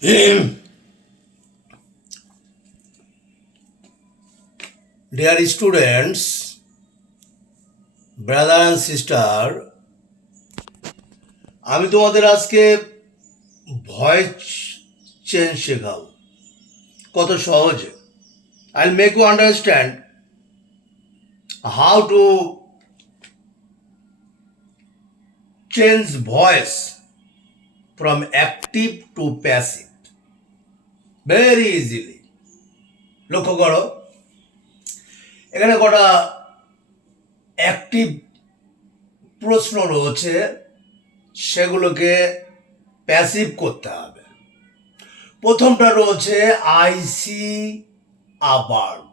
Dear students, brother and sister, আমি তোমাদের আজকে ভয়েস চেঞ্জ শেখাবো কত সহজে। I'll make you understand how to change voice from active to passive very easily. লক্ষ্য করো, এখানে কটা অ্যাক্টিভ প্রশ্ন রয়েছে, সেগুলোকে প্যাসিভ করতে হবে। প্রথমটা রয়েছে আই সি আ বার্ড।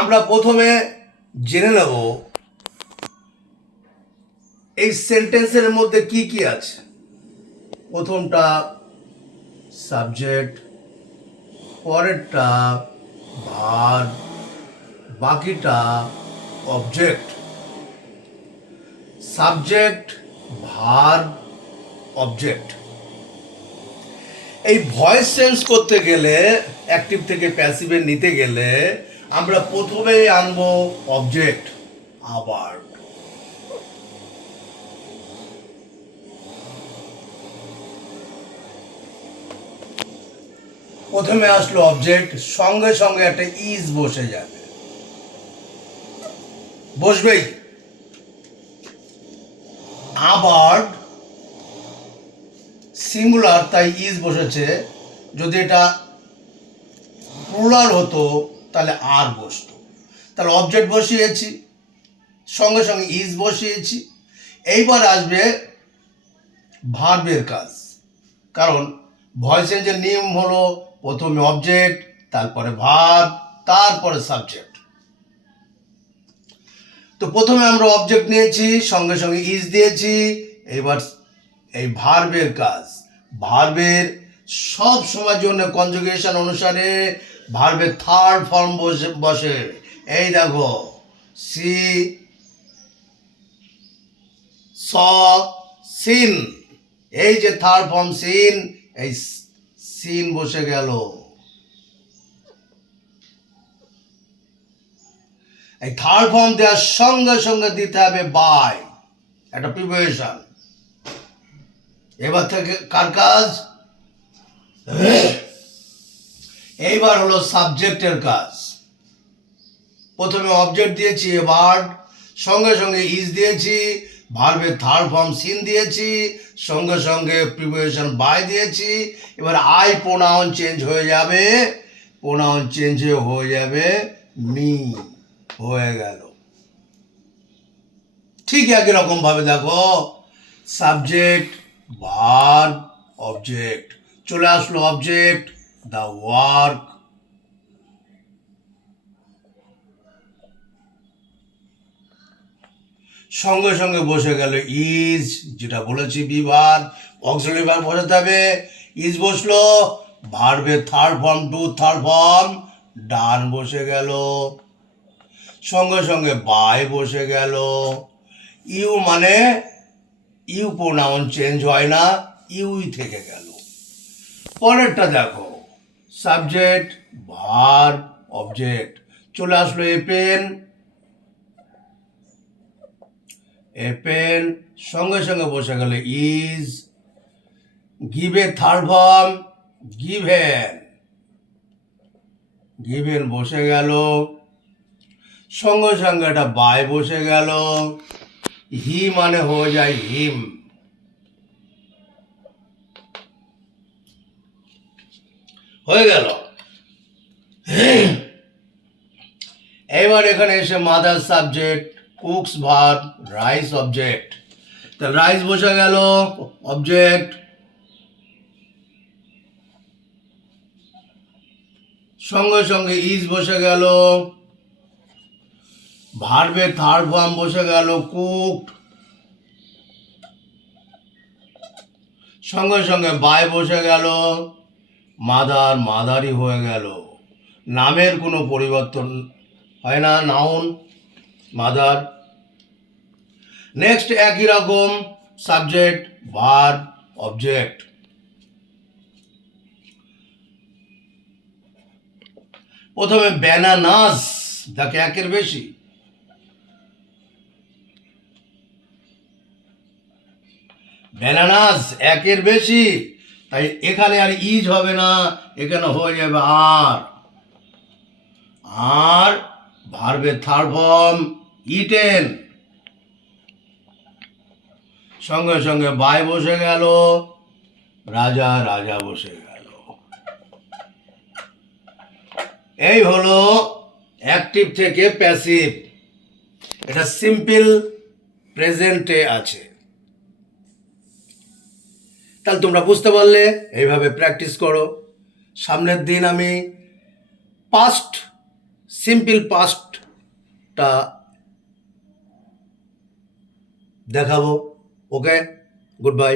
আমরা প্রথমে জেনে নেব এই সেন্টেন্সের মধ্যে কি কি আছে। প্রথমটা সাবজেক্ট, পরেরটা ভার্ব, বাকিটা অবজেক্ট। Subject, verb, object. এই ভয়েস চেঞ্জ করতে গেলে, অ্যাক্টিভ থেকে প্যাসিভে নিতে গেলে আমরা প্রথমেই আনবো অবজেক্ট, আবার প্রথমে আসলো অবজেক্ট, সঙ্গে সঙ্গে একটা ইজ বসে যাবে, বসবেই। আবার সিঙ্গুলার, তাই ইজ বসেছে। যদি এটা প্লুরাল হতো তাহলে আর বসতো। তাহলে অবজেক্ট বসিয়েছি, সঙ্গে সঙ্গে ইজ বসিয়েছি। এইবার আসবে ভার্বের কাজ, কারণ ভয়েস চেঞ্জের নিয়ম হলো প্রথমে অবজেক্ট, তারপরে ভার্ব, তারপরে সাবজেক্ট। তো প্রথমে আমরা অবজেক্ট নিয়েছি, সঙ্গে সঙ্গে ইজ দিয়েছি। এবার এই ভার্বের কাজ। ভার্বের সব সময়ের জন্য কনজুগেশন অনুসারে ভার্বের থার্ড ফর্ম বসে। এই দেখো, সি, স, সিন। এই যে থার্ড ফর্ম সিন, এই সিন বসে গেল। এই থার্ড ফর্ম দেওয়ার সঙ্গে সঙ্গে দিতে হবে বাই, একটা প্রিপোজিশন। এবার থেকে কার কাজ? এইবার হলো সাবজেক্টের কাজ। প্রথমে অবজেক্ট দিয়েছি, এবার সঙ্গে সঙ্গে ইজ দিয়েছি, ভার্বের থার্ড ফর্ম সিন দিয়েছি, সঙ্গে সঙ্গে প্রিপোজিশন বাই দিয়েছি। এবার আই প্রোনাউন চেঞ্জ হয়ে যাবে, প্রোনাউন চেঞ্জ হয়ে যাবে মি, হয়ে গেল। ঠিক একই রকম ভাবে দেখো, সাবজেক্ট, ভার্ব, অবজেক্ট। চলে আসলো অবজেক্ট, দ্য ওয়ার্ক। সঙ্গে সঙ্গে বসে গেল ইজ, যেটা বলেছি বিভার, অক্সিলারি ভার্ব বসাতে হবে। ইজ বসলো, ভার্বের third form to third form done বসে গেল, সঙ্গে সঙ্গে বাই বসে গেল। ইউ মানে ইউ প্রোনাউন চেঞ্জ হয় না, ইউই থেকে গেল। পরেরটা দেখো, সাবজেক্ট, ভার্ব, অবজেক্ট। চলে আসলো এপেন, এপেন, সঙ্গে সঙ্গে বসে গেল ইজ। গিভের থার্ড ফর্ম গিভেন, গিভেন বসে গেল, সঙ্গে সঙ্গে একটা বাই বসে গেল। হি মানে হয়ে যায় হিম। হয়ে গেল। এবার এখানে এসে mother subject, cooks verb, rice object. তা রাইস বসে গেল, অবজেক্ট। সঙ্গে সঙ্গে ইজ বসে গেল, ভার্বের থার্ড ফর্ম বসে গেল কুকড, সঙ্গে সঙ্গে বাই বসে গেল, মাদার, মাদারই হয়ে গেল। নামের কোনো পরিবর্তন হয় না, নাউন মাদার। নেক্সট একই রকম সাবজেক্ট ভার্ব অবজেক্ট। প্রথমে ব্যানানাস, দেখে একের বেশি, ব্যানানাস একের বেশি, তাই এখানে আর ইজ হবে না, এখানে হয়ে যাবে আর। আর ভার্বের থার্ড ফর্ম ইটেন, সঙ্গে সঙ্গে বাই বসে গেল, রাজা রাজা বসে গেল। এই হলো অ্যাক্টিভ থেকে প্যাসিভ, এটা সিম্পল প্রেজেন্টে আছে। তাহলে তোমরা বুঝতে পারলে, এইভাবে প্র্যাকটিস করো। সামনের দিন আমি পাস্ট, সিম্পল পাস্টটা দেখাবো। ওকে, গুড বাই।